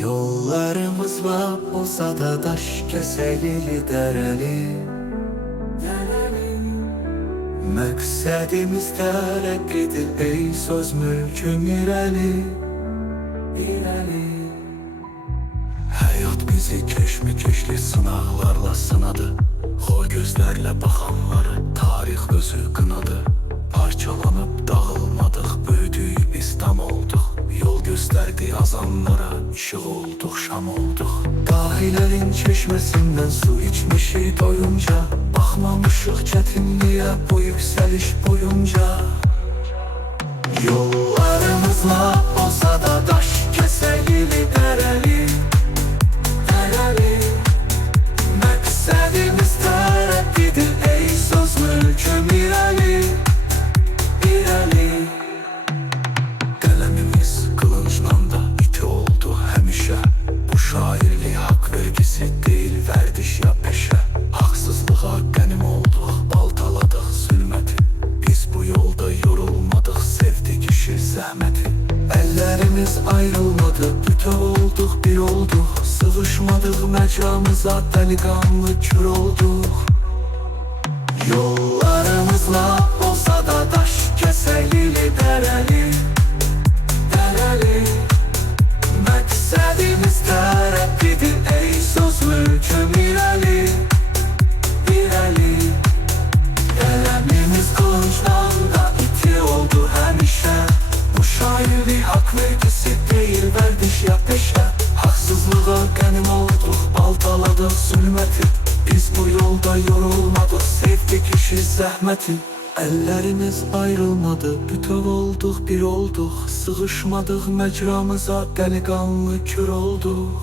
Yollarımız var olsa da taş keselili dereli. Məqsədimiz tərəqqidir ey söz mülküm irəli. Həyat bizi keşmi-keşli sınaqlarla sınadı. O gözlərlə baxanları tarix özü qınadı. Parçalanıb dağılmadıq, böyüdük İslam olduq. Yol gösterdi azanlara, ışık olduk, şam olduk. Dahilerin çeşmesinden su içmişi doyunca, bakmamışık çetinliğe bu yükseliş boyunca. Yollarımızla olsa da taş keselili dereli. Məqsədimiz tərəqqidir ey söz mülküm irəli. Qələmimiz qılıncla da iti oldu həmişə. Bu şairlik haqq vergisi deyil, vərdiş ya peşə. Haqsızlığa qənim olduq, baltaladıq zülməti. Biz bu yolda yorulmadıq, sevdik işi zəhməti. Əllərimiz ayrılmadı, bütöv olduq, bir olduq. Sığışmadıq məcramıza, dəliqanlı kür olduq. Yollarımızla olsa da daş keselili dereli. Məqsədimiz tərəqqidir ey söz mülküm irəli. Qələmimiz qılıncdan da iti oldu həmişə. Bu şairlik haqq vergisi deyil, vərdiş ya peşə. Haqsızlığa qənim olduq, baltaladıq zülməti. Biz bu yolda yorulmadıq, sevdik işi zəhməti. Əllərimiz ayrılmadı, bütöv olduq, bir olduq. Sığışmadıq məcramıza, dəliqanlı kür olduq.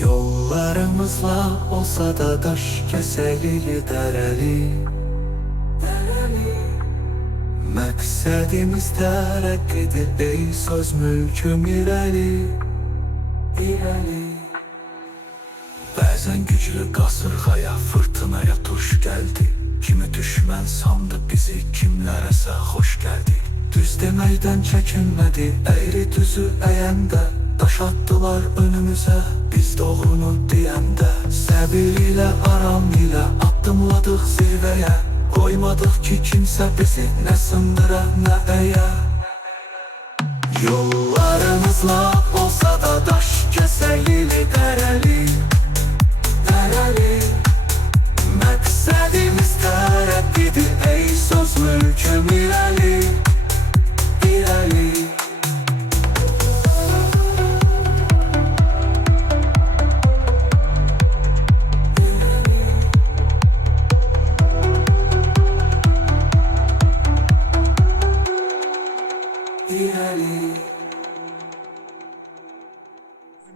Yollarımızla olsa da daş keselili dereli. Məqsədimiz tərəqqidir ey söz mülküm irəli. Bəzən güclü qasırğaya, fırtınaya tuş gəldi. Kimi düşmən sandı bizi, kimlərəsə xoş gəldik. Düz deməkdən çəkinmədi, əyri düzü əyəndə. Daş atdılar önümüzə, biz doğrunu deyəndə. Səbir ilə, aram ilə addımladıq zirvəyə. Qoymadıq ki kimsə bizi nə sındıra, nə əyə. Yollarımızla olsa da daş keselili dereli. Məqsədimiz tərəqqidir ey söz mülküm irəli.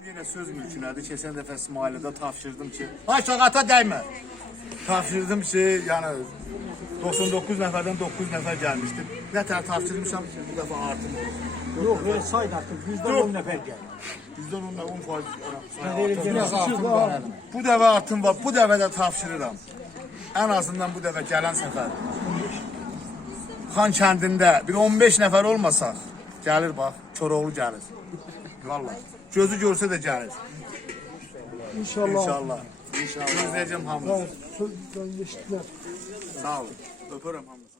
Yine söz mülkünədir. Keçən dəfə İsmail'də tapşırdım ki, ay şağata dəymə. Tapşırdım ki, yani 99 nəfərdən 9 nəfər gəlmişdi. Nə tər tapşırmışam, bu dəfə artım. Yok, sayın artık %10 nəfər gəldi. %10 Bu dəfə artım var, bu dəfə də tapşırıram. En azından bu dəfə gələn səfər. Xan kəndində bir 15 nəfər olmasaq, gəlir bax, Koroğlu gəlir. Vallahi. Gözü görsə də gəlir. İnşallah. İnşallah. Gözləyəcəm hamınızı. Sözdən geçtiler. Sağ olun. Öpürəm hamınızı.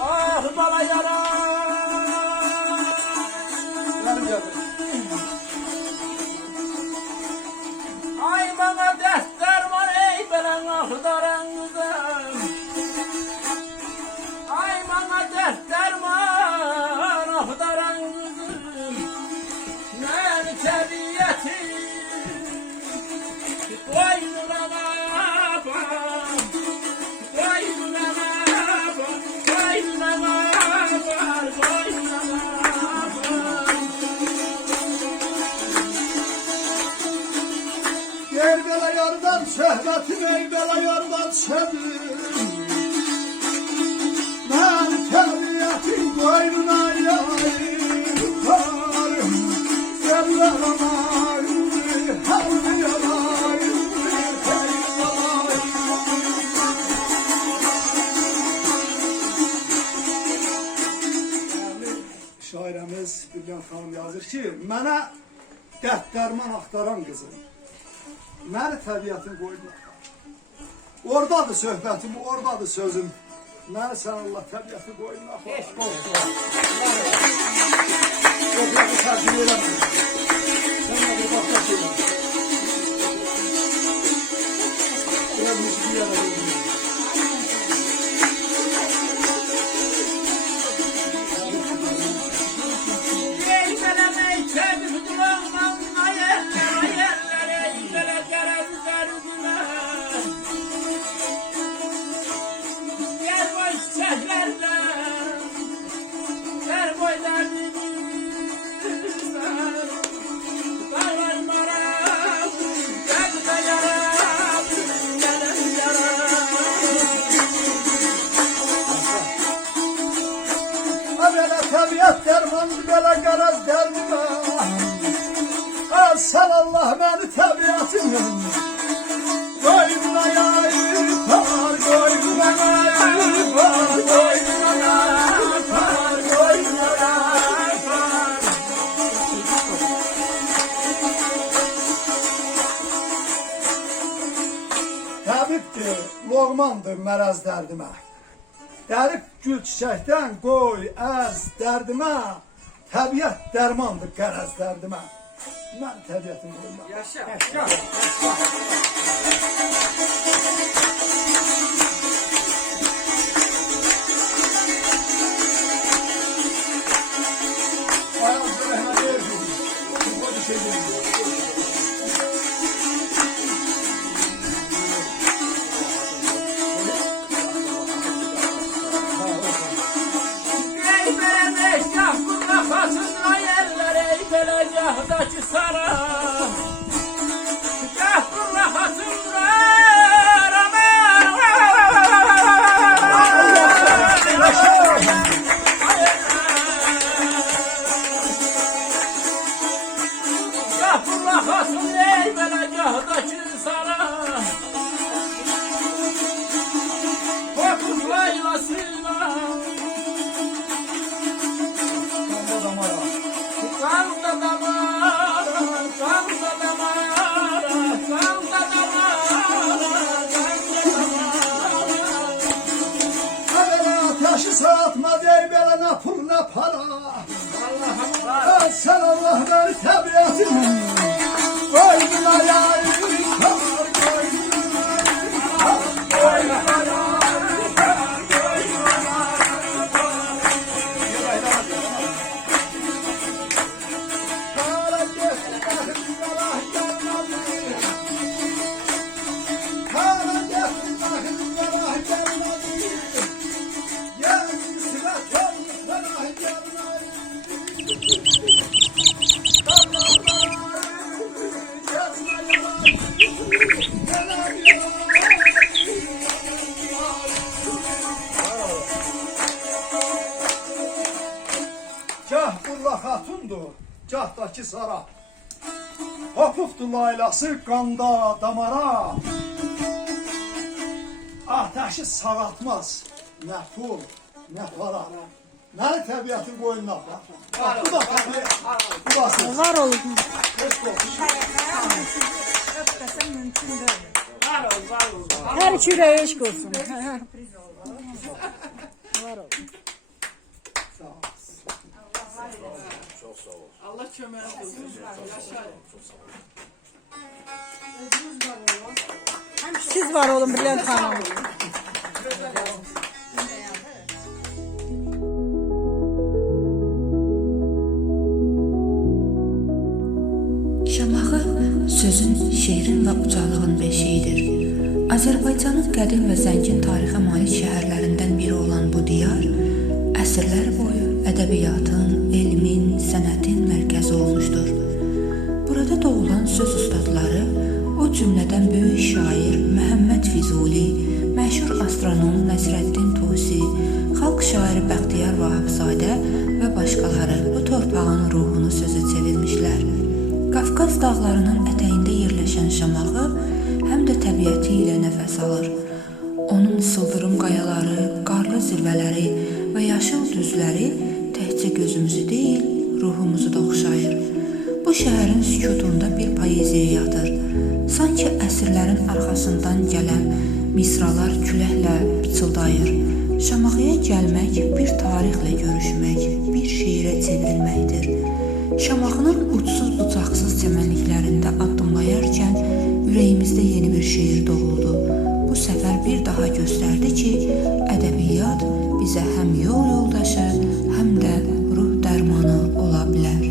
Ah bala yara. Ay bana dert derman ey belen ahdaran güzel. şehvetim ey bela yardan çevir. Ben təbiətin qoynuna yayırım. Yerlərəmə yürü, hər bir yana yürü, şairəmiz Bülbül xanım yazır ki, mənə dərd dərman axtaran qızım, məni təbiətin qoynuna. Oradadır söhbətim, oradadır sözüm. Məni sən Allah təbiətin qoynuna apar. Eşq olsun. Yoxları tərcih eləmə. Sən də bir baxda şeylə. Eləmiş bir yana qoyun. Təbiət dərmandır, belə qaraz dərdimə. Sən Allah məni təbiətimin qoynuna yayıpar, qoynuna yayıpar, qoynuna yayıpar, qoynuna yayıpar. Təbibdir, loğmandır mərəz dərdimə. Dərib gül çiçəkdən qoy əz dərdimə. Təbiət dərmandır qərəz dərdimə. Mən təbiətin qoyma. Yaşa. Ayağım zörəhmə deyirdim. Bu bir şey deyil. Yahdaki sara Yahdur rahatımdır Yahdur rahatım ey bana yahdaki sara Korkuz laylasıyla Kanda damara, kanda damara, kanda damara, kanda damara. Habere ateşi satma dey belə nə pul nə para. Sən Allah məni təbiətimin qoynuna yayıpar, qoynuna yayıpar, qoynuna yayıpar, qoynuna Gah Burla Xatundur, gahdakı sara. Hopufdur laylası qanda damara. Ateşi sağaltmaz, nə pul, nə para. Məni təbiətin qoynuna apar. Bu da təbiət, bu da söz. Var olun. Eşq olsun. Öpmesen mümkün değil. Var ol, var ol. Her iki yüreğe eşk olsun. Var olun. Allah köməyiniz olsun. Yaşayın. Siz var olun Bülent Hanım. Şamaxı sözün, şeirin və ucalığın beşiyidir. Azərbaycanın qədim və zəngin tarixə malik şəhərlərindən biri olan bu diyar, əsrlər boyu ədəbiyyatın, elmin, sənətin mərkəzi olmuşdur. Burada doğulan söz ustadları o cümlədən böyük şair Məhəmməd Füzuli, məşhur astronom Nəsrəddin Tusi, xalq şairi Bəxtiyar Vahabzadə və başqaları bu torpağın ruhunu sözə çevirmişlər. Qafqaz dağlarının ətəyində yerləşən Şamaxı həm də təbiəti ilə nəfəs alır. Onun sıldırım qayaları, qarlı zirvələri və yaşıl düzləri təkcə gözümüzü deyil, ruhumuzu da oxşayır. Bu şəhərin sükutunda bir poeziya yatır. Sanki əsrlərin arxasından gələn misralar küləklə pıçıldayır. Şamaxıya gəlmək bir tarixlə görüşmək, bir şeirə çevrilməkdir. Şamaxının uçsuz-bucaqsız çəmənliklərində addımlayarkən ürəyimizdə yeni bir şeir doğuldu. Bu səfər bir daha göstərdi ki, ədəbiyyat bizə həm yol yoldaşı, həm də ruh dərmanı ola bilər.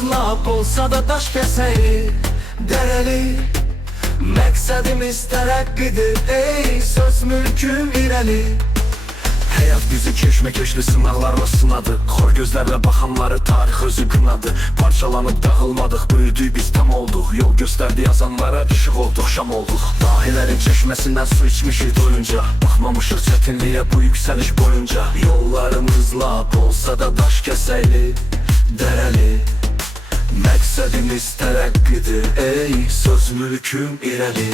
Yollarımız lap olsa da daş keseyli dereli Məqsədimiz tərəqqidir ey söz mülküm irəli Həyat bizi keşməkeşli sınaqlarla sınadı Xor gözlərlə baxanları tarix özü qınadı Parçalanıb dağılmadıq, büyüdük biz tam olduq Yol göstərdi yazanlara işıq olduq, şam olduq Dahilərin çeşməsindən su içmişik doyunca Baxmamışıq çətinliyə bu yüksəliş boyunca Yollarımız lap olsa da daş kəsəyli, dərəli Məqsədimiz tərəqqidir ey söz mülküm irəli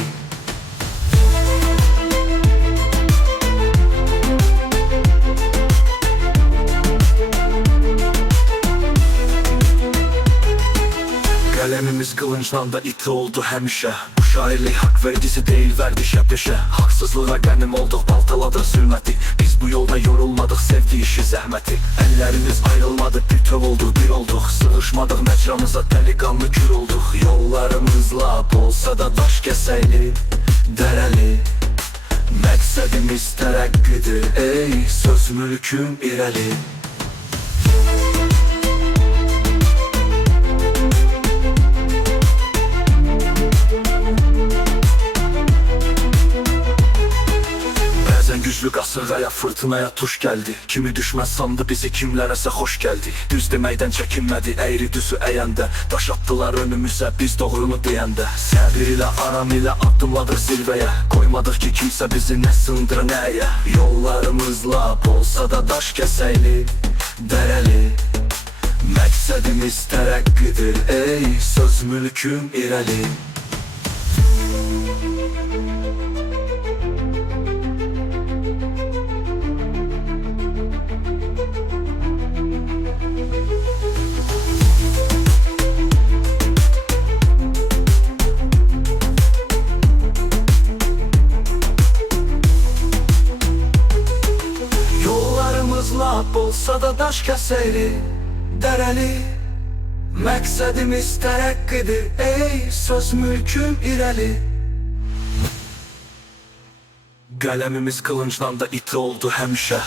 Qələmimiz qılıncdan da iti oldu həmişə Bu şairlik haqq vergisi deyil vərdişə peşə Haqsızlığa qənim olduq, baltaladı zülməti Biz bu yolda yorulmadıq, sevdi işi zəhməti Əllərimiz ayrılmadı, bütöv oldu, bir olduq Sığışmadıq məcramıza, dəliqanlı kür olduq Yollarımız lap olsa da daş kəsəyli, dərəli Məqsədimiz tərəqqidir ey söz mülküm irəli Güclü qasırğaya, fırtınaya tuş gəldi Kimi düşməz sandı bizi, kimlərəsə xoş gəldi Düz deməkdən çəkinmədi, əyri düzü əyəndə Daş atdılar önümüzə, biz doğrunu deyəndə Səbir ilə, aram ilə addımladıq zirvəyə Qoymadıq ki, kimsə bizi nə sındır, nəyə Yollarımız lap olsa da daş kəsəyli, dərəli Məqsədimiz tərəqqidir ey söz mülküm irəli Lap olsa da daş kəsəyli, dərəli Məqsədimiz tərəqqidir ey söz mülküm irəli Qələmimiz qılıncdan da iti oldu həmişə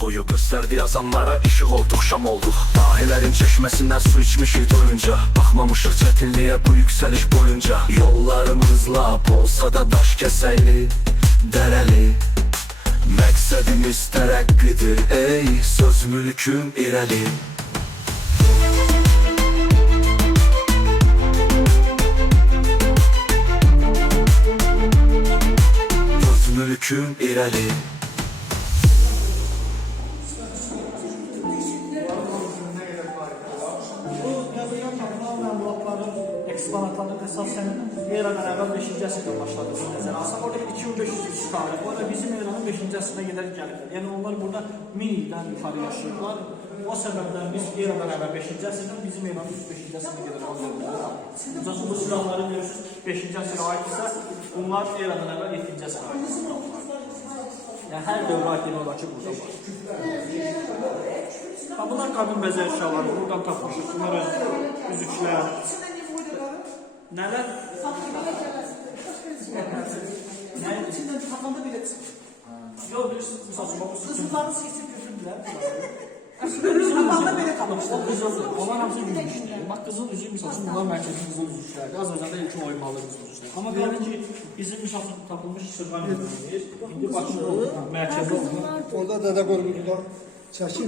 Boyu göstərdi yazanlara işıq olduq, şam olduq Dahilərin çeşməsindən su içmişik doyunca Baxmamışıq çətinliyə bu yüksəliş boyunca Yollarımız lap olsa da daş kəsəyli, dərəli Məqsədimiz tərəqqidir ey söz mülküm irəli Söz mülküm irəli Eksponatların əsasən Eranın əvvəl 5-ci əsrdə başladığını nəzərə alsaq, orada 2500 tarix var və bizim Eranın 5-ci əsrinə qədər gəlirlər. Yəni onlar burada 1000 ildən yuxarı yaşayırlar. O səbəbdən biz Eranın əvvəl 5-ci əsrdən bizim Eranın 5-ci əsrinə qədər alırlar. Bu silahları görürsünüz 5-ci əsrə aiddirsə, bunlar Eranın əvvəl 7-ci əsrə aiddirlər. Yəni hər dövrə aid demək olar ki, burada var. Bunlar qadın bəzək əşyaları, buradan tapmışıq. Bunlar üzüklər. Nələr? Nəyin içindən tapanda belə çıxır. Yox, bilirsiniz, misal üçün, qızılları seçib götürdülər. Tapanda belə tapmışlar. O qızıldır, onlar hamısı gümüşdür. Bax, qızıl üzük, misal üçün, bunlar mərkəzi qızıl üzüklərdir. Azərbaycanda ilkin oymalı qızıl üzüklər. Amma belə ki, bizim misal üçün, tapılmış sırğan üzüklər, indi Bakıda mərkəzi olmalı. Orada Dədə Qorqudlar çəkin,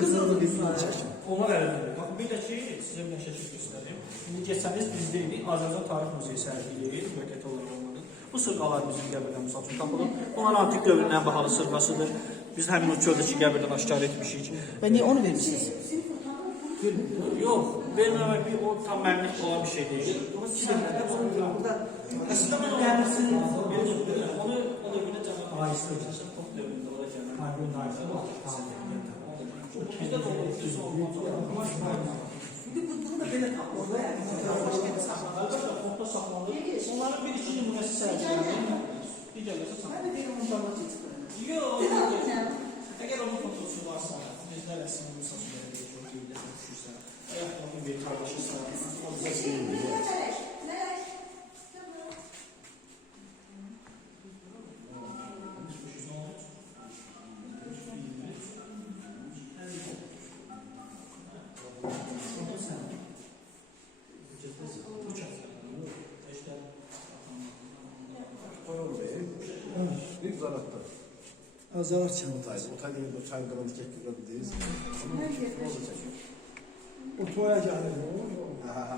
çəkin. Onlar əlində. Baxın, bir də ki, sizə bir şəkil göstəreyim. İndi geçsəniz biz deyilik, Azərbaycan Tarix Muzeyi sərgiləyir, müvəqqəti olaraq olmadı. Bu sırğalar bizim qəbirdən misal üçün tapılır. Bunlar antik dövrün ən bahalı sırğasıdır. Biz həmin o köydəki qəbirdən aşkar etmişik. Və niyə onu vermişsiniz? Yox, verməmək bir o tam mənlik olan bir şey deyil. Bunu çiğnədə burada əslində mən gəlirsin, onu o da belə cəmə aizdir. Top dövründə o da cəmə. Bizdə də olur, düz olmaz. İndi bunu da belə tapılır, başqa bir saxlanır, topda saxlanır. Onların bir-iki nümunəsi sərgilir. Digərlərsə saxlanır. Yox, əgər onun fotosu varsa, bizlər əslində bu saçları düşürsə, ayaqlarını bir qardaşırsa, o bizə seyirdir. Nazarat kəndi. Otay deyil, bu çay qırıldı, getdik deyiz. O toya gəlir o.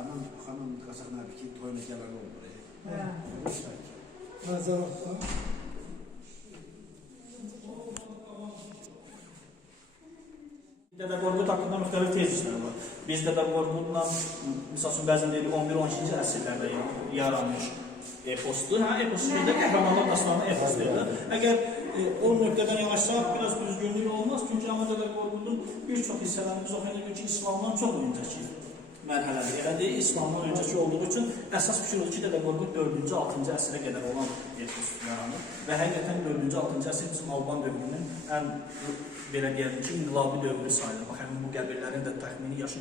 Mən xanım qaçaq nəbi ki, toyuna gələn olur. Nazaratda. Dədə Qorqud haqqında müxtəlif tezislər var. Biz Dədə Qorqudla, misal üçün bəzən deyilik 11-12-ci əsrlərdə yaranmış epostdur. Epos bir də qəhrəmanlar dastanı epos deyirlər. Əgər o nöqtədən yanaşsaq, biraz düzgünlük olmaz. Çünki amma Dədə Qorqudun bir çox hissələrini biz oxuyana ki, İslamdan çox öncəki mərhələdir. Elə deyil, İslamdan öncəki olduğu üçün əsas fikir odur ki, Dədə Qorqud 4-cü, 6-cı əsrə qədər olan epos yaranır. Və həqiqətən 4-cü, 6-cı əsr bizim Alban dövrünün ən belə deyəlim ki, inqilabi dövrü sayılır. Bax, həmin bu qəbirlərin də təxmini yaşı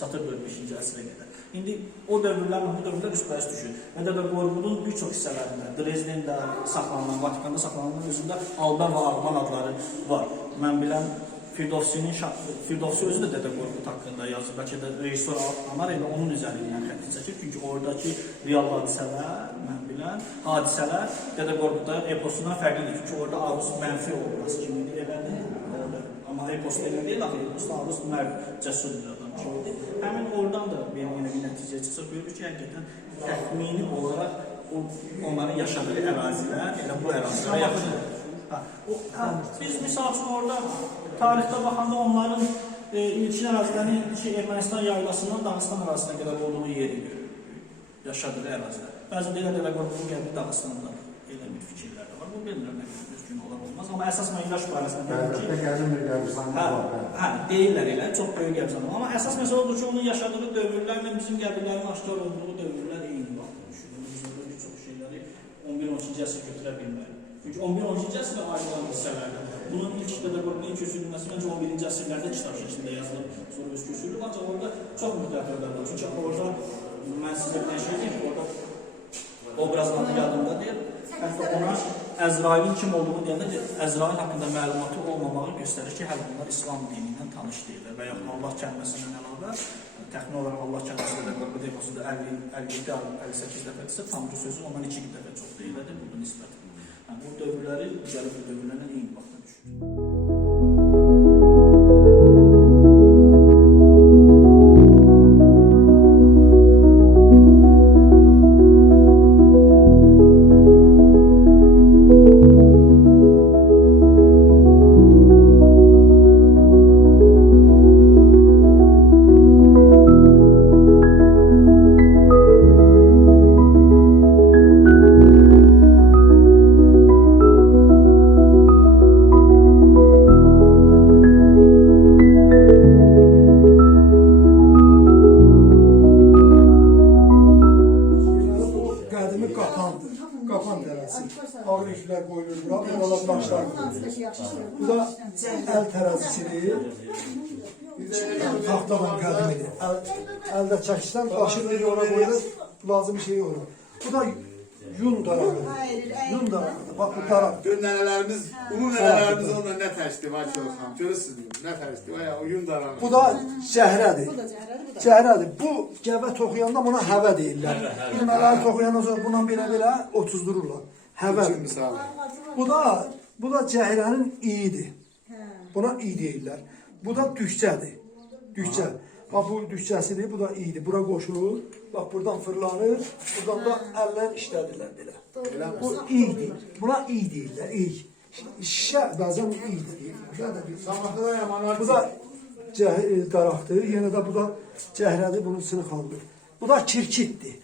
çatır 4-5-ci əsrə qədər. İndi o dövrlərlə bu dövrlər üst-bəüst düşür. Və Dədə Qorqudun bir çox hissələrində, Drezdendə saxlanılan, Vatikanda saxlanılan özündə Alban və Arman adları var. Mən bilən Firdovsi özü də Dədə Qorqud haqqında yazır. Bəlkə də rejissor Anar elə onun üzərindən xətti çəkir. Çünki oradakı real hadisələr, mən bilən hadisələr Dədə Qorqudda eposundan fərqlidir. Çünki orada Avuz mənfi obraz kimidir, elədir. Amma eposta elə deyil, axı eposta Avuz mərd, cəsur bir adam kimidir. Həmin oradan da yenə bir nəticə çıxır. Görürük ki, həqiqətən təxmini olaraq onların yaşadığı ərazilər elə bu ərazilərə yaxındır. Biz misal üçün orada tarixdə baxanda onların ilkin ərazilərin Ermənistan yaylasından Dağıstan ərazisinə qədər olduğu yeri görürük. Yaşadığı ərazilər. Bəzən deyirlər Dədə Qorqudun qəbri Dağıstanda elə bir fikirlər də var. Bu bilmirəm nə qədər düzgün olar olmaz. Amma əsas mən yaş barəsində deyirlər elə, çox böyük qəbirstanı. Amma əsas məsələ odur ki, onun yaşadığı dövrlərlə bizim qəbirlərin aşkar olduğu dövrlər eyni vaxtda düşünürük. Biz orada bir çox şeyləri 11-12-ci əsr götürə bilmərik. Çünki 11-12-ci əsrə ayrılan hissələrdə bunun ilk Dədə Qorqudun ilk köçürülməsi məncə 11-ci əsrlərdə kitab şəklində yazılıb, sonra öz köçürülüb, ancaq orada çox müxtəlif dövrlər var. Çünki orada mən sizə bir şey deyim ki, orada obrazları yadımda deyil. Hətta ona Əzrailin kim olduğunu deyəndə ki, Əzrail haqqında məlumatı olmamağı göstərir ki, hələ bunlar İslam dinindən tanış deyirlər və yaxud Allah kəlməsindən əlavə təxmin olaraq Allah kəlməsi Dədə Qorqud eposunda 57-58 dəfədirsə, Tanrı sözü ondan 2 dəfə çox deyildir, burada nisbət. Bu dövrləri gəlib bu dövrlərlə eyni vaxtda düşür. Bu da el terazisidir. Tahtadan qədimidir. Əldə çəksən, başını yola qoyulur, lazım şey olur. Bu da yun darağıdır. Yun darağıdır. Bax bu daraq. Gör nənələrimiz, ulu nənələrimiz onunla nə təşdib, ay Çolxan. Görürsünüz, nə təşdib, o yun darağı. Bu da cəhrədir. Cəhrədir. Bu gəvə toxuyanda buna həvə deyirlər. İlmələri toxuyandan sonra buna belə otuzdururlar. Həvə. Bu da cəhrənin iyidir. Buna iyi deyirlər. Bu da düşcədir. Düşcə. Bax bu düşcəsidir, bu da iyidir. Bura qoşulur. Bax buradan fırlanır. Buradan da əllə işlədirlər belə. Bu iyidir. Buna iyi deyirlər. İyi. Şişə bəzən iyi deyirlər. Sabahda da yamanlar. Bu da daraqdır. Yenə də bu da cəhrədir. Bunun sınıq alır. Bu da kirkitdir.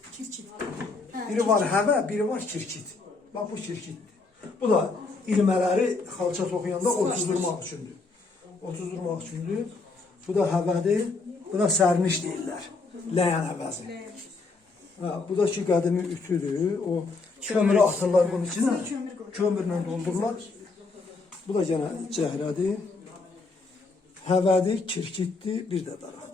Biri var həvə, biri var kirkit. Bax bu kirkitdir. Bu da ilmələri xalça toxuyanda otuzdurmaq üçündür. Otuzdurmaq üçündür. Bu da həvədir. Bu da sərniş deyirlər. Ləyən əvəzi. Bu da ki, qədimi ütüdür. O kömürü atırlar bunun içinə. Kömürlə doldururlar. Bu da gənə cəhrədir. Həvədir, kirkitdir, bir də daraqdır.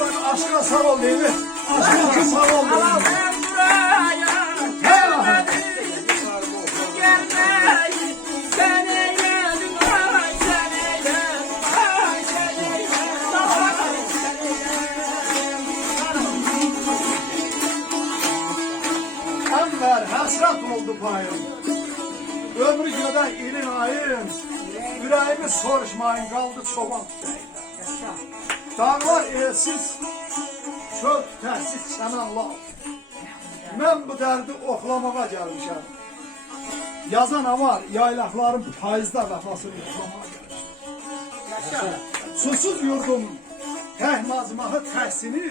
Vay aşkına sağ ol değil mi? Aşkına sağ ol değil mi? Enver hasret oldu payım. Ömrü göden ilin ayım. Yüreğimi soruşmayın kaldı çoban tüfeğiyle. Dağlar elsiz, çöl təhsiz səmən laf. Mən bu dərdi oxlamağa gəlmişəm. Yazan var, yaylaqların payızda vəfasını yoxlamağa gəlmişəm. Susuz yurdum, təh mazmağı təhsini,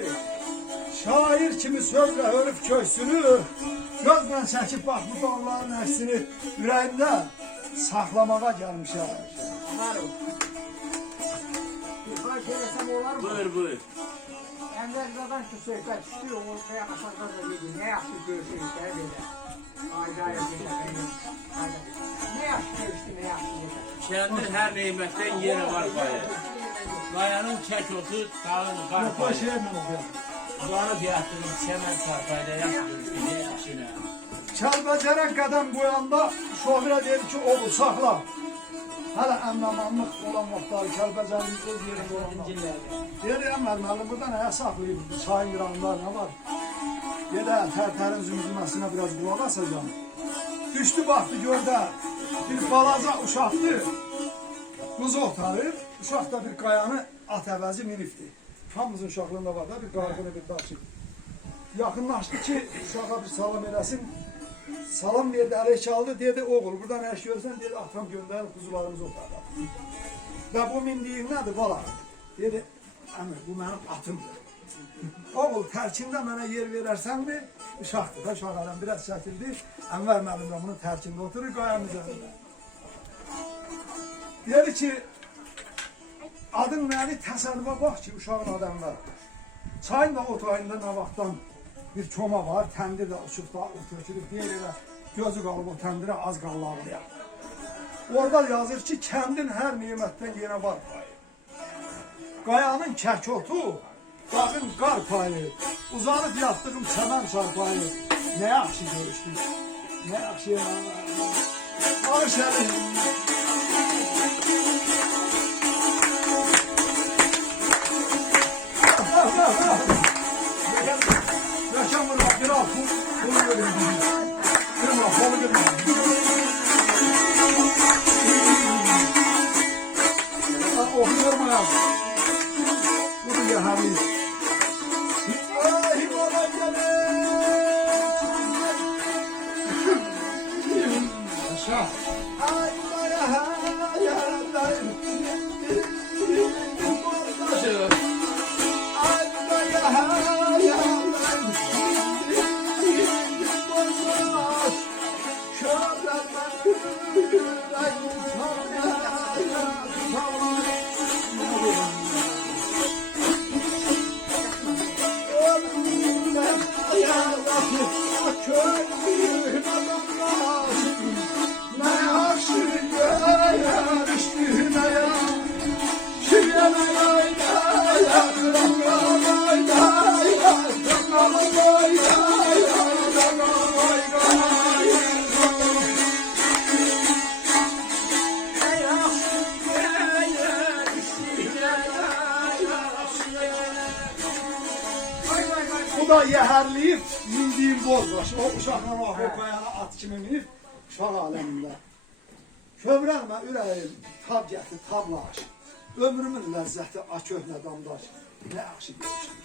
şair kimi sözlə hörüb köksünü, gözlə çəkib bax bu dağların əksini ürəyimdə saxlamağa gəlmişəm. Buyur buyur. Enverzadan şu söhbət düşdü, ortaya qaçaqlar da dedi, nə yaxşı görüşürüklər belə. Acayip belə. Nə yaxşı görüşdü, nə yaxşı belə. Kəndir hər neymətdən yeri var qaya. Qayanın çək otu, dağın qar Yox, payı. şeylə oxuyam. Duanı diyatdırın, səmən çarpayla yaxşı görüşdü, nə yaxşı nə. Kəlbəcərə qədəm qoyanda şofirə dedi ki, oğul saxla. Hələ əmnamanlıq olan vaxtları Kəlbəcərin öz yerində olanda. Dedi, əmər müəllim, burada nəyə saxlayıb? Çayın qırağında nə var? Dedi, tərtərin zümzüməsinə biraz qulaq asacağım. Düşdü, baxdı, gördü, bir balaca uşaqdır. Quzu otarır, uşaq da bir qayanı at əvəzi minibdir. Hamımızın uşaqlığında var da, bir qarqını bir daşı. Yaxınlaşdı ki, uşağa bir salam eləsin. Salam verdi, əleyh çaldı, dedi, oğul, buradan əş görsən, dedi, atam göndərir, kuzularımız otarlar. Və bu mindiyin nədir, bala? Dedi, əmr, bu mənim atımdır. Oğul, tərkində mənə yer verərsənmi? Uşaqdır da, uşaq adam biraz çəkildi. Ənvər müəllim də bunun tərkində oturur, qayanın üzərində. Dedi ki, adın nədir, təsəllübə bax ki, uşağın adamı var. Çayın da o tayında nə vaxtdan bir koma var, təndir də uçuqda, o tökülüb, deyir elə, gözü qalıb o təndirə az qallavıya. Orada yazır ki, kəndin hər nimətdən yenə var payı. Qayanın kəkotu, dağın qar payı, uzanıb yatdığım çəmən çarpayı. Nə yaxşı görüşdük, nə yaxşı Barış əli. Yaşam vurma, bir al, bunu görün. Kırma, kolu kırma. Okuyorum ayağım. Bunu yahamayız. Bu da yəhərliyib, mindiyim bozbaş. O uşaqla Avropayana at kimi minib, uşaq aləmində. Kövrəlmə ürəyim, tab gətir, tablaş. Ömrümün ləzzəti aköhnə damdaş. Nə yaxşı görüşdük,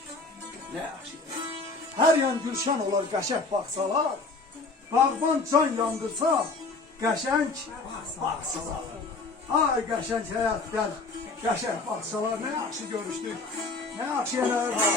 nə yaxşı görüşdük. Hər yan gülşən olar, qəşəng baxsalar. Bağban can yandırsa, qəşəng baxsalar. Ay qəşəng həyatdan, qəşəng baxsalar, nə yaxşı görüşdük. Nə yaxşı yerlər var.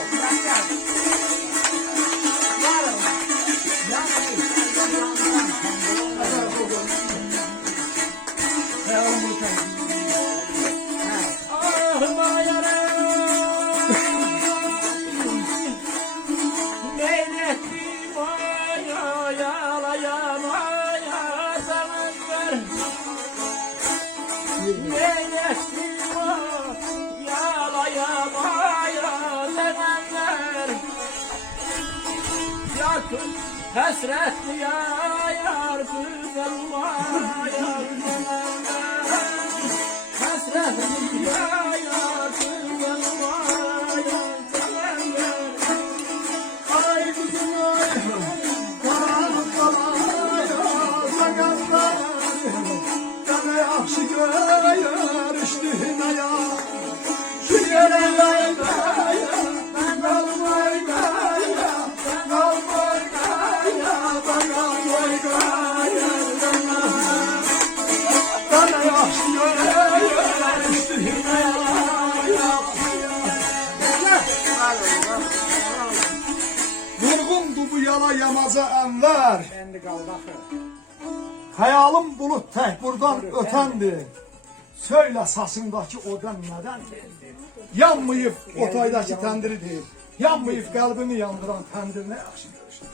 Hasretli yar güzel yar hasretli yar güzel Ay kızım ay, Deme yaxşı görüşdün aya. Şu yere yayla, ben kalmay gaya, ben kalmay gaya, ben kalmay gaya. Deme yaxşı görüşdün aya. Vurgundu bu yala yamaza enver. Kendi kalbakı. Hayalım bulut tek buradan ötendi. Söyle sasındaki odan nedendir? Yanmayıp otaydaki tendiridir. Yanmayıp kalbimi yandıran tendir ne yaxşı görüşdür.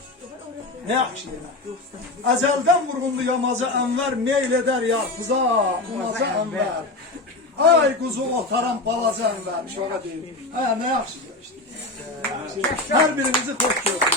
Ne yaxşı yemək. Əzəldən vurgundu yamaza enver, meyl eder yarpıza, umaza enver. Ay kuzu otaran balaca enver. Şoğa deyim. Ne yaxşı görüşdür. Her birinizi hoş gördüm.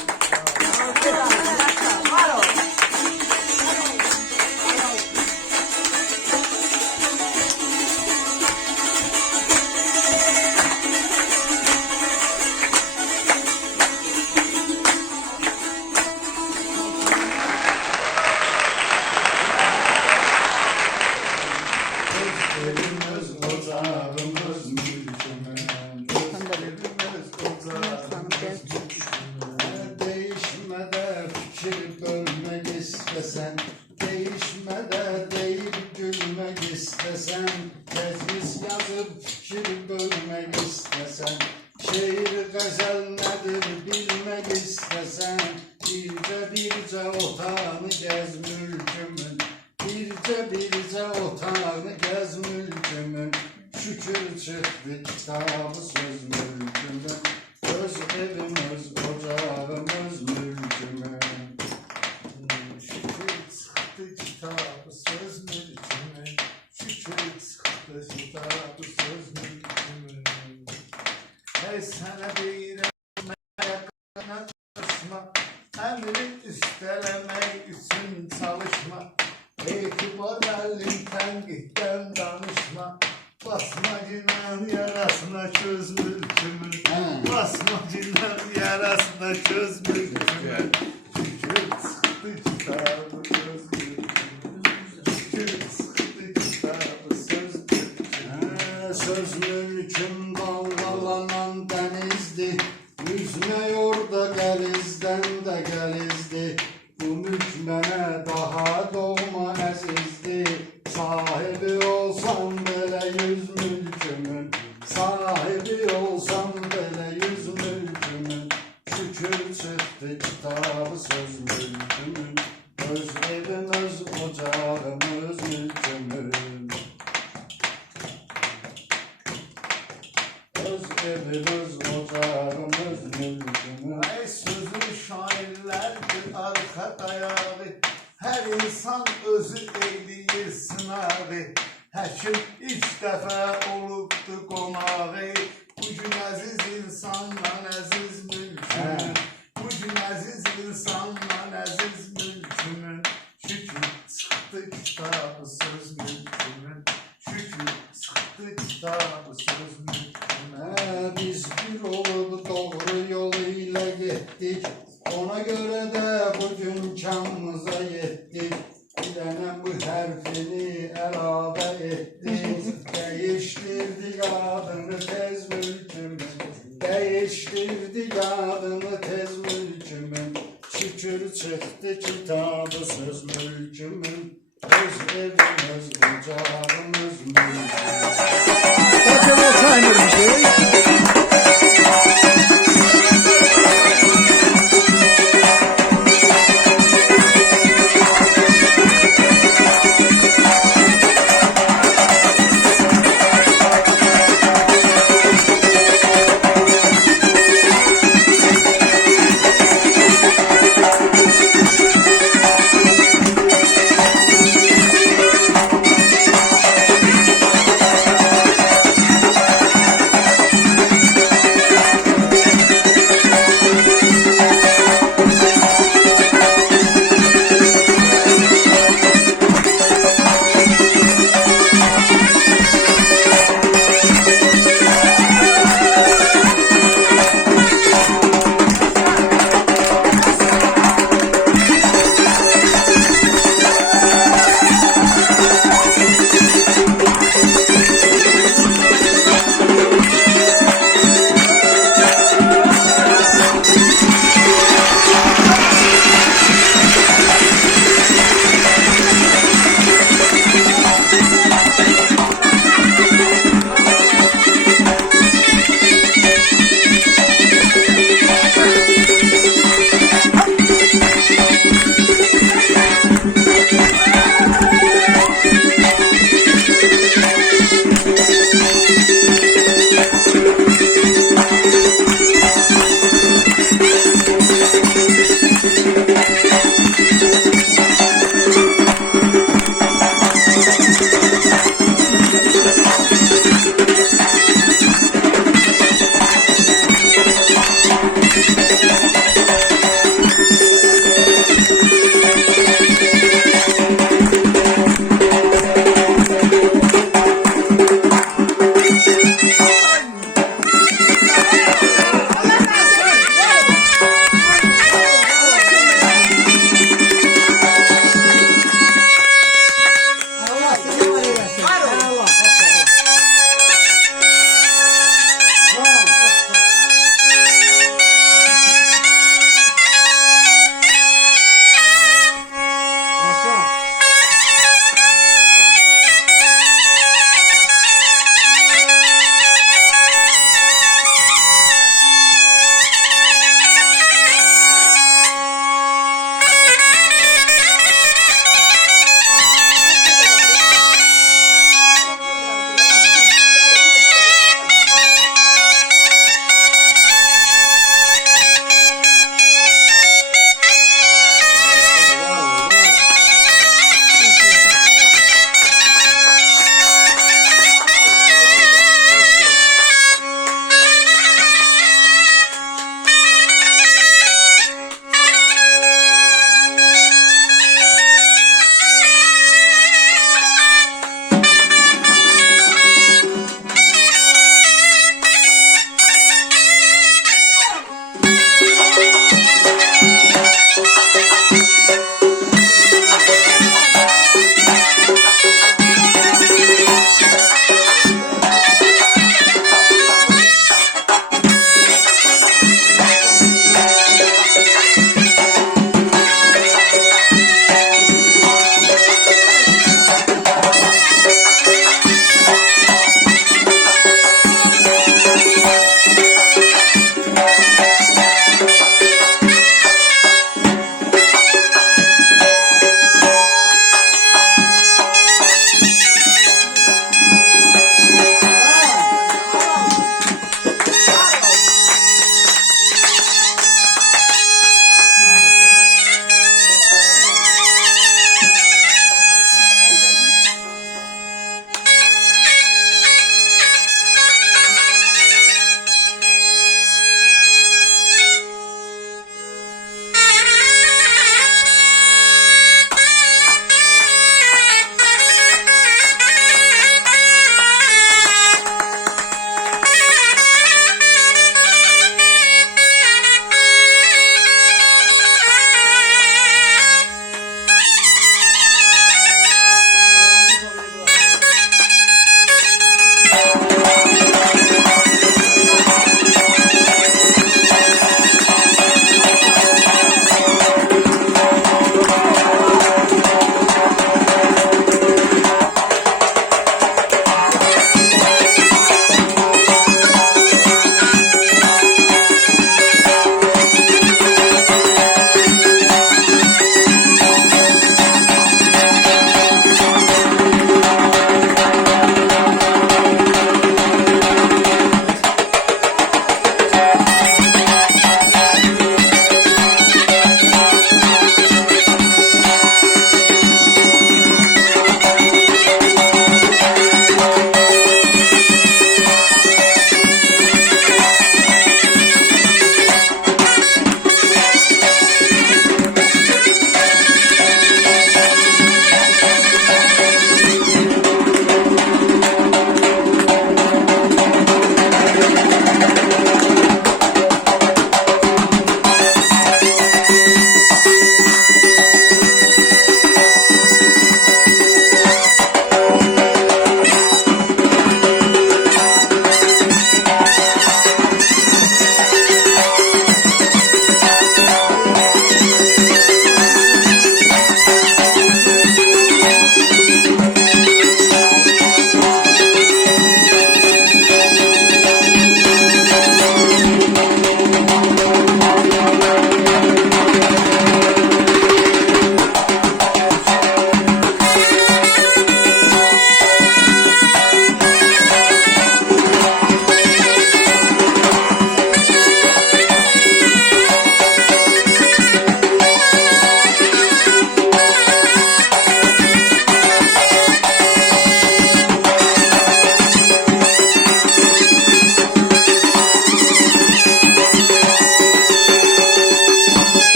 Değişmede fikir bölmek istesen, değişmede deyip gülmek istesen, tezgis yazıp fikir bölmek istesen, şiir gazel nedir bilmek istesen, birce otağını gez mülkümün, birce otağını gez mülkümün, şükür çıktı kitabı söz mülkümün. Öz evimiz, ocağımız, mülkümüz. Şükür çıktı kitabı söz mülkümüz. Şükür çıktı kitabı söz mülkümüz. Hey sana bir ayaklarına çalışma, emri üstelemek için çalışma. İtibar elin tenkitten danışma. Basmacının yarasına çöz mülkümü. Basmacının yarasına çöz mülkümü. Şükür çıktı kitabı söz mülkümü. Şükür çıktı kitabı söz mülkümü. Söz mülküm dalgalanan denizdi. Yüzme yorda gelizden de gelizdi. Bu mülk mənə daha doğma əzizdi. Sahibi olsam belə 100 mülkümün, sahibi olsam belə 100 mülkümün. Şükür çıxdı kitabı söz mülkümün. Öz evim, öz ocağım, öz mülkümün. Öz evim, öz ocağım, öz mülkümün. Ay sözü şairlerdir arka dayağı. Her insan özü eyleyir sınağı. Həkim ilk dəfə olubdu qonağı. Bugün əziz insandan əziz mülkümün. Bugün əziz insandan əziz mülkümün. Şükür çıxdı kitabı söz mülkümün. Şükür çıxdı kitabı söz mülkümün. Biz bir olub doğru yol ilə getdik. Ona görə də bugün kanımıza yetdik. Bir dənə bu hərfini əlavə etdik. Dəyişdirdik adını tez mülkümün. Dəyişdirdik adını tez mülkümün. Şükür çıxdı kitabı söz mülkümün. Öz evim, öz ocağım, öz mülkümün. Zaten o sayılır.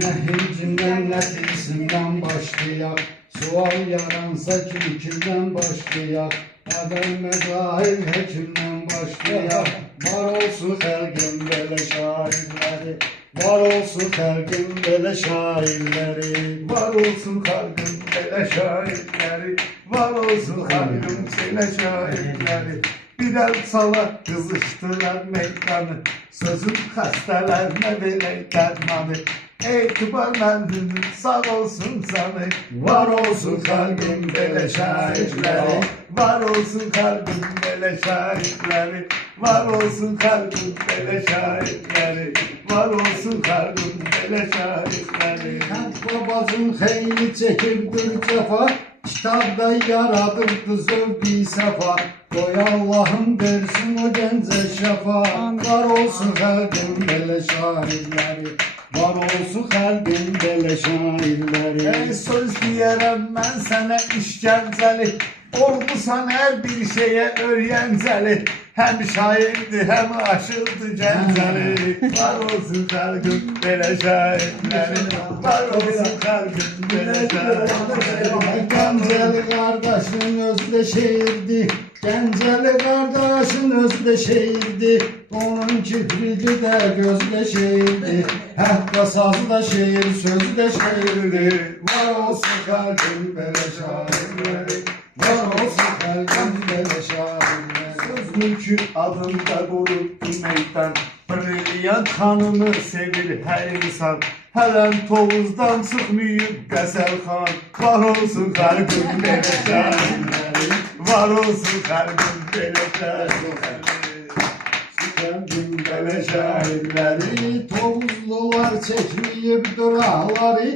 Nehicinden nefisinden başlayak, sual yaransa külkünden başlayak, Əbəl məzahir həkimdən başlayak, var olsun xəlqin belə şairləri, var olsun xəlqin belə şairləri, Var olsun xalqın belə şairləri, var olsun xalqın belə şairləri. Bir el sala qızışdılar meydanı, sözün xəstələrinə verək dərmanı. Etibar məndinin sağ olsun canı, var olsun xalqın belə şairləri, var olsun xalqın belə şairləri, var olsun xalqın belə şairləri, var olsun xalqın belə şairləri. Hənd babacım xeyli çəkibdir cəfa, kitabda yaradırdı zövq-i səfa, qoy Allahım versin o gəncə şəfa. Var olsun xalqın belə şairləri, var olsun xalqın belə şairləri. Ey söz deyərəm mən sənə işgəncəli, olmusan hər bir şeyə öyrəncəli. Həm şairdi, həm aşıqdı gəncəli. Var olsun xalqın belə şairləri, var olsun xalqın belə şairləri. Gəncəli qardaşın özü də şeirdi, Gəncəli qardaşın özü də şeirdi, onun kiprigi də gözü də şeirdi, Həqqa sazı da şeir, sözü də şeirdi. Var olsun xalqın belə şairləri, var olsun xalqın belə şairləri. Sözlükü adında qurubdu meydan, Brilliant xanımı sevir hər insan, Hələn Tovuzdan çıxmayıb Qəsəlxan. Var olsun xalqın belə şairləri, var olsun xalqın belə şairləri, xalqın belə şairləri. Tovuzlular çəkməyib duraqları,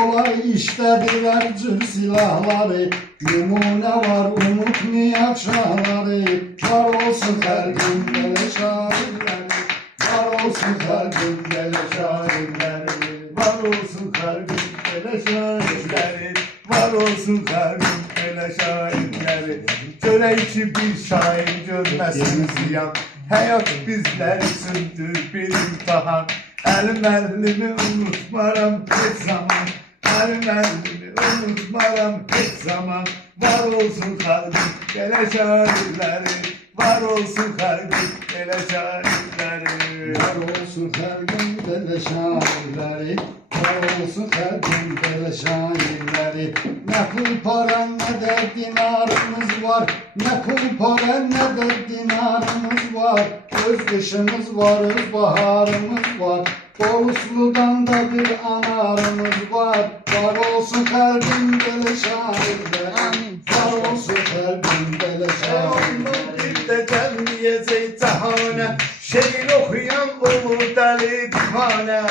onlar işlədirlər cür silahları, nümunə var unutmayaq şahları. Var olsun xalqın belə şairləri, var olsun xalqın belə şairləri, Var olsun xalqın belə şairləri, var olsun xalqın belə şairləri. Görək ki bir şair görməsin ziyan, həyat bizlər üçündür bir imtahan. Əlim əlimi unutmaram heç zaman, əlim əlimi unutmaram heç zaman. Var olsun xalqın belə şairləri, var olsun xalqın belə şairləri. var olsun xalqın belə şairləri, var olsun xalqın belə şairləri. Nə pul para nə də dinarımız var, nə pul para nə də dinarımız var, öz qışımız var, öz baharımız var, Qolusludan da bir anarımız var. Var olsun xalqın belə şairləri, var olsun xalqın belə şairləri. Dildə gəlməyəcək cəhanə, şeir oxuyan olur dəli divanə.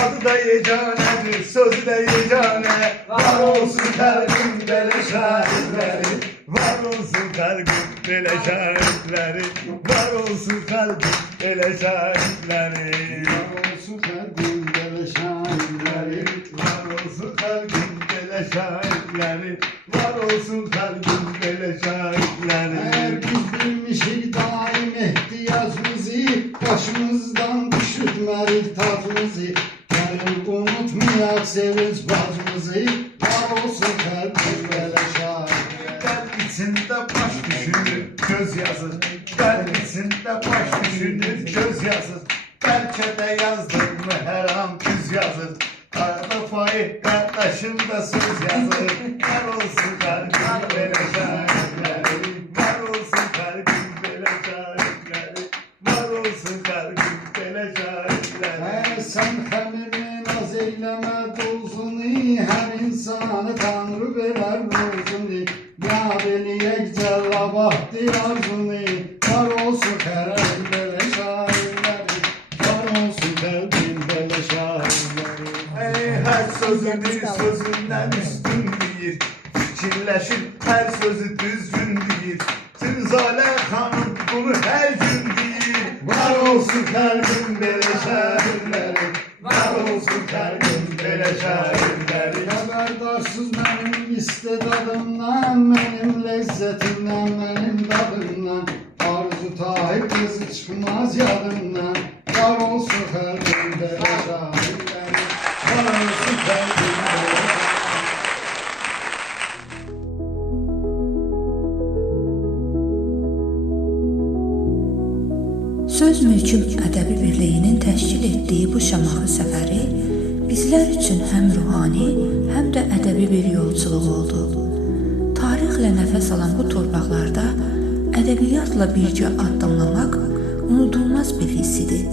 Adı da yeganədir, sözü də yeganə. Var olsun xalqın belə şairləri, var olsun xalqın belə şairləri, var olsun xalqın belə şairləri. Var olsun xalqın belə şairləri, Var olsun xalqın belə şairləri, var olsun xalqın belə şairləri. Eğer biz bilmişik daim ihtiyacımızı, başımızdan düşürtmərik tacımızı, gəlin unutmayak sevinç bacımızı. Var olsun xalqın belə şairləri. Qəlb içində baş düşünür göz yazır, qəlb içində baş düşünür göz yazır. Bəlkə də yazdırmı hər an düz yazır, arada faiz qardaşım da söz yazır. Var olsun xalqın belə şairləri, var olsun xalqın belə şairləri, var olsun xalqın belə şairləri. Eğer sen xəmirini naz eyləmə dozunu, hər insanı tanrı verər rozunu, yad eləyək cəllabahdir arzunu. Var olsun xəlqin belə şairləri, var olsun xəlqin belə şairləri. Ey hər sözünü sözündən üstün deyir, fikirləşir hər sözü düzgün deyir. Tünzalə xanım bunu hər gün deyir. Var olsun xalqın belə şairləri, var olsun xalqın belə şairləri. Xəbərdarsız mənim istedadımdan, mənim ləzzətimdən, mənim dadımdan, arzu tahir qızı çıxmaz yadımdan. Var olsun xalqın belə şairləri, var olsun etdiyi bu Şamaxı səfəri bizlər üçün həm ruhani, həm də ədəbi bir yolculuq oldu. Tarixlə nəfəs alan bu torpaqlarda ədəbiyyatla birgə addımlamaq unudulmaz bir hissidir.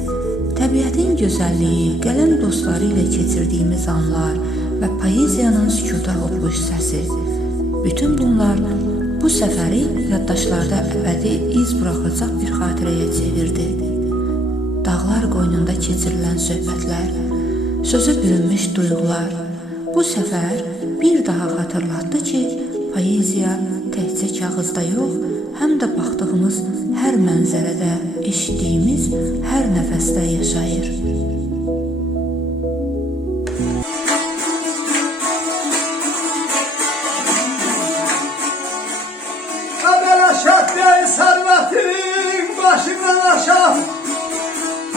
Təbiətin gözəlliyi, qələm dostları ilə keçirdiyimiz anlar və poeziyanın sükuta qopmuş səsi. Bütün bunlar bu səfəri yaddaşlarda əbədi iz buraxacaq bir xatirəyə çevirdi. Dağlar qoynunda keçirilən söhbətlər, sözə bürünmüş duyğular. Bu səfər bir daha xatırlatdı ki, poeziya təkcə kağızda yox, həm də baxdığımız hər mənzərədə, eşitdiyimiz hər nəfəsdə yaşayır. Əbələşət deyil sərvətin başından aşağı,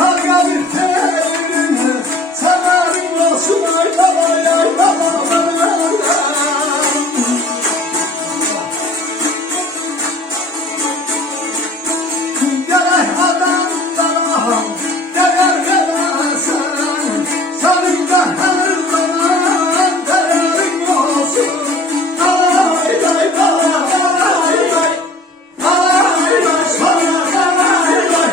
halqa bir xeyrin səmərin olsun ay baba, ay baba, gələk adamlara dəyər verəsən, sənin də hər zaman dəyərin olsun. Ay, ay, baba, ay, ay, ay, ay, sana, ay, ay,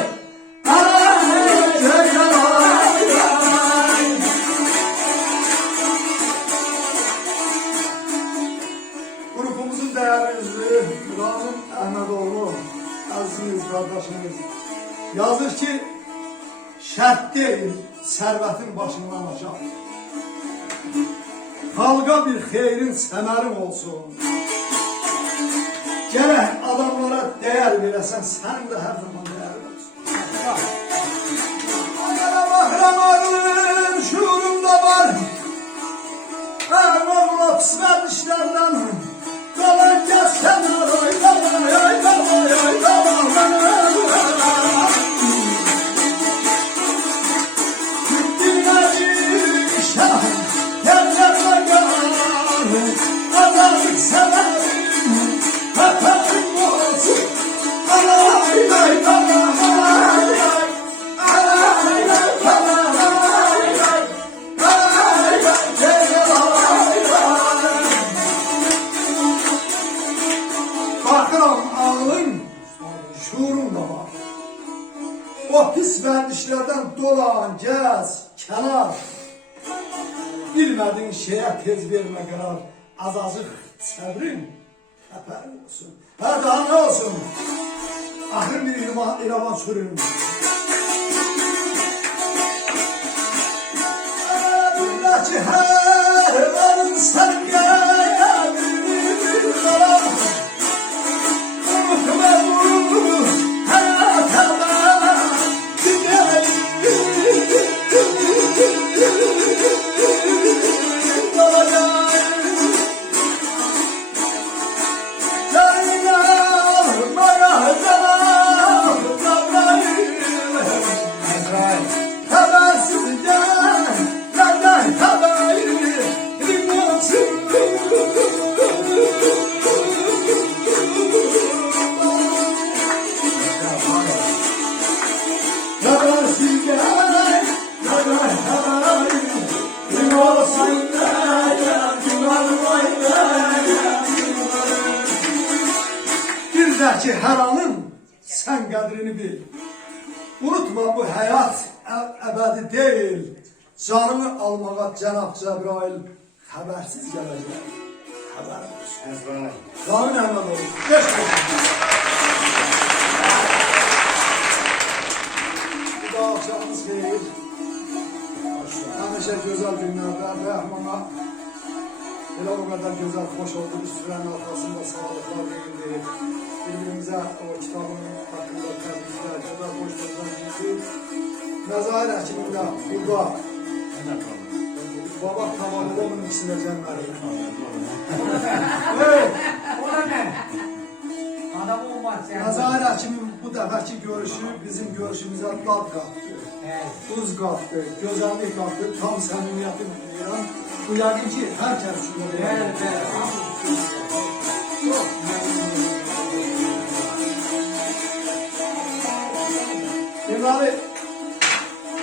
Grubumuzun değerli üzvü Ramil Əhmədoğlu, əziz qardaşımız yazır ki, şərt deyil sərvətin başından aşağı, xalqa bir xeyrin səmərin olsun. Gərək adamlara dəyər verəsən, sən də hər zaman dəyər olsun. Ayana baxıram ağrım, şuurumda var, Əvvəla pis vərdişlərdən qalan kəsən ay, ay, ay, ay, ay, dinlədik şah, gəncəmə qar, azadlık səbərim, həpərim olsun. Ay, ay, ay, ay, ay, Bakıram ağlın, şuurun da var. O pis vərdişlərdən dolan, gəz, kənar. Bilmədin şeyə tez vermə qərar. Azacıq səbrin, həpərin olsun. Hə daha nə olsun? Axır bir İrəvan sürün. Bildəki hər varın sən gəlin qalan. Bildəki hər anın sən qədrini bil. Unutma bu həyat əbədi deyil. Canını almağa Cənab Cəbrail xəbərsiz gələcək. Xəbər olsun. Ramil Əhmədoğlu. Beş olsun. Bu da axşamımız xeyir. Həmişə gözəl günlərdə Rəhmana elə o qədər gözəl, xoş oldu. Biz sürənin arxasında sağlıqlar verildi. Bir-birimizə o kitabın haqqında təbriklər, gözəl, xoş gözəl ki, Məzahir Həkimin də burada baba tamamında onun ikisine cəmməli. O da ne? Adam olmaz. Məzahir Həkimin bu dəfəki görüşü bizim görüşümüzə dad qatdı. Duz qatdı, gözəllik qatdı, tam səmimiyyəti bilirəm. Bu yəqin ki, hər kəs üçün olur. Deməli,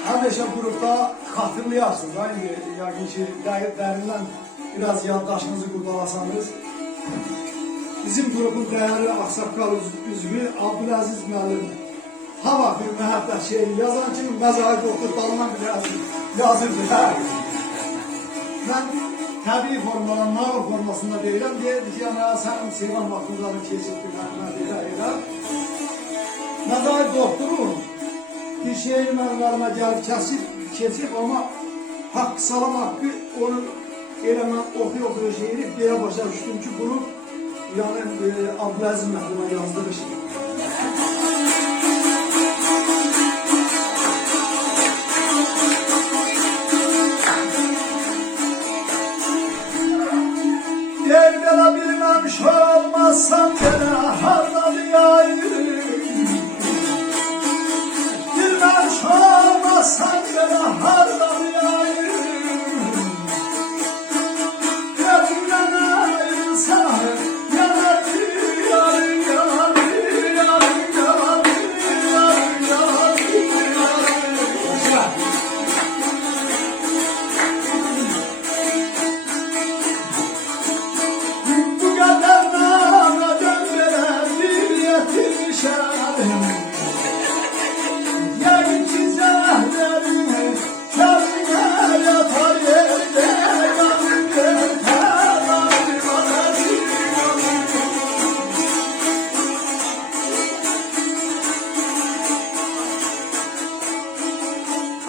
həm Habeşe grupta hatırlayarsınız. Aynı yəqin ki, dərindən biraz yaddaşınızı qurdalasanız. Bizim grubun değerli aksaqqal üzvü Abdülaziz müəllim ha vaxt bir məhəbbət şeiri yazan kimi məzahid oxud dalından bir yazırdı. Mən təbii formadan nağıl formasında deyirəm, deyirdi ki, yəni sənin Seyvan vaxtındadır keçibdir, mən deyirəm. Məzahid doktoru bir şeiri mənlərime gəlib kəsib, keçib, amma haqq salam haqqı onu elə mən oxuyor şeiri, belə başa düşdüm ki, bunu yani Abdülaziz müəllimə yazdığı şey. Yer belə bilməmiş olmazsam gene hardan yayırım. Bilməmiş olmazsam gene hardan yayırım. Gözümden ayrılsam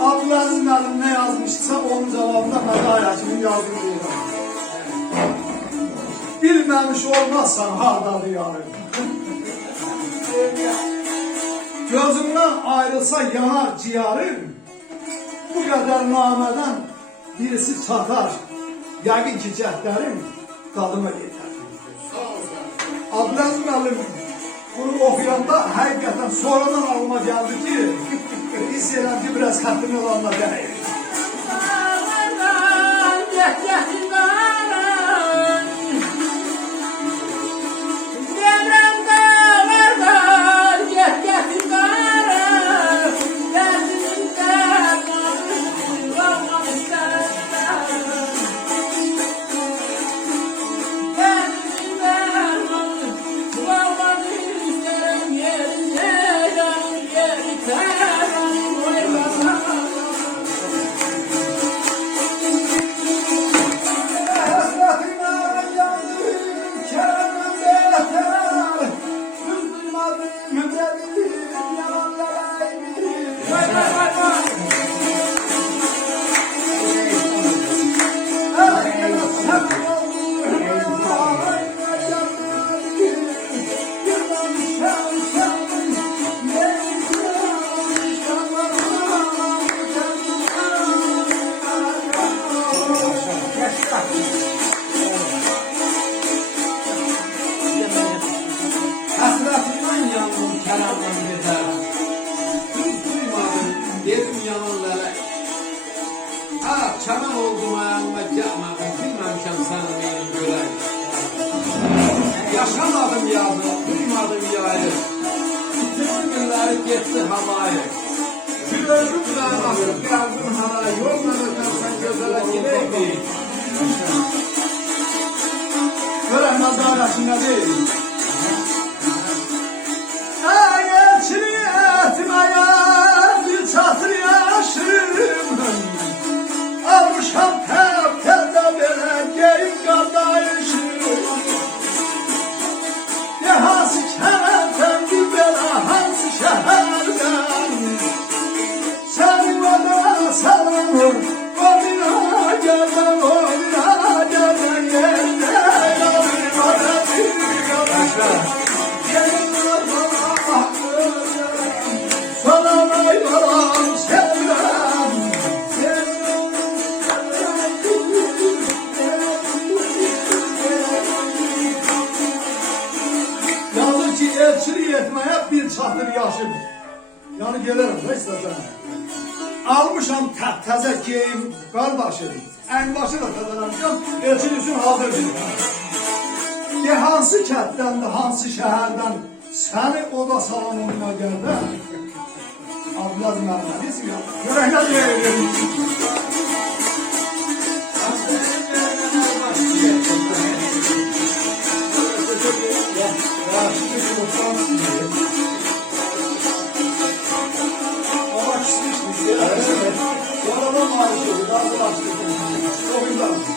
Abdülaziz müəllim ne yazmışsa onun cevabında Məzahid Həkimin yazdığı deyirəm. Bilməmiş olmazsan hardadır yarım. Gözümden ayrılsa yanar ciğerim. Bu kadar nameden birisi çatar. Yəqin ki cəhdlərim dadıma yeter. Abdülaziz müəllim bunu okuyanda hakikaten sonradan alma geldi ki hiss eden ki biraz xəttini olanla değil. Hasretimden yandım kelamdan beter. Tüm duymadım dedim yalanlara. Ah çaman oldum ayağıma yapmadım. Bilmemişim sana benim gören. Yaşamadım yazı, duymadım yayı. Bitirdim günleri geçti havayı. Gördüm daması geldim havaya. Yolla ötersen gözele gireyim. Gören Məzahid Həkimdə değil. Bir çatır yaşım almışam tepede belə geyim qardaşım hansı kənddən belə hansı şəhərdən sənin ona salamım o bina gələn o bina gələn yerdə etmeye bir çatır yaşım. Yani gelirim da istersen. Almışam təzə geyim qardaşım. Ənbaşı da təzələmişəm. Elçin üçün hazır bir. Hansı kənddən, hansı şəhərdən səni oda salonuna gəldə Abdülaziz müəllimə, nesin ya? Görəklər verir. Ama kişi yaradan maaşı, razı başlıyor. O yüzden.